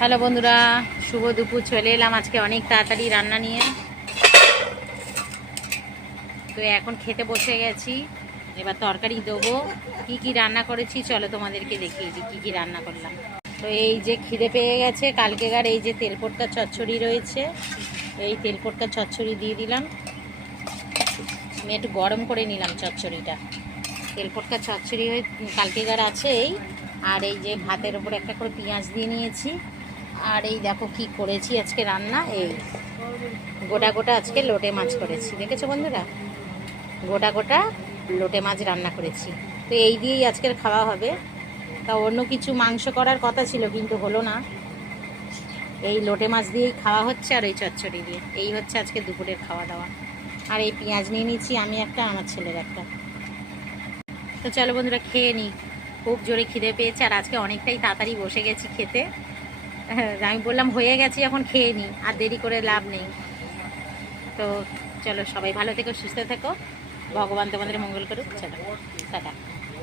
Hello বন্ধুরা, শুভ দুপুর। চলে এলাম আজকে অনেক তাড়াতাড়ি রান্না নিয়ে। তো এখন খেতে বসে গেছি, এবার তরকারি দেবো। কি কি রান্না করেছি চলো তোমাদেরকে দেখিয়ে দিই কি কি রান্না করলাম। তো এই যে খিদে পেয়ে গেছে, কালকেকার এই যে তেলপোটকা চচ্চড়ি রয়েছে, এই তেলপোটকা চচ্চড়ি দিয়ে দিলাম। আমি একটু গরম করে নিলাম চচ্চড়িটা। তেলপোটকা চচ্চড়ি হয়ে কালকেকার আছে এই। আর এই যে ভাতের ওপর একটা করে পেঁয়াজ দিয়ে নিয়েছি। আর এই দেখো কি করেছি আজকে রান্না, এই গোটা গোটা আজকে লোটে মাছ করেছি, দেখেছো বন্ধুরা? গোটা গোটা লোটে মাছ রান্না করেছি। তো এই দিয়েই আজকের খাওয়া হবে। তা অন্য কিছু মাংস করার কথা ছিল কিন্তু হলো না, এই লোটে মাছ দিয়েই খাওয়া হচ্ছে আর এই চচ্চড়ি দিয়ে। এই হচ্ছে আজকে দুপুরের খাওয়া দাওয়া। আর এই পেঁয়াজ নিয়ে নিচ্ছি আমি একটা, আমার ছেলের একটা। তো চলো বন্ধুরা খেয়ে নিই, খুব জোরে খিদে পেয়েছে। আর আজকে অনেকটাই তাড়াতাড়ি বসে গেছি খেতে। আমি বললাম হয়ে গেছি এখন খেয়ে নিই, আর দেরি করে লাভ নেই। তো চলো, সবাই ভালো থেকো, সুস্থ থেকো, ভগবান তোমাদের মঙ্গল করুক। চলো টাটা।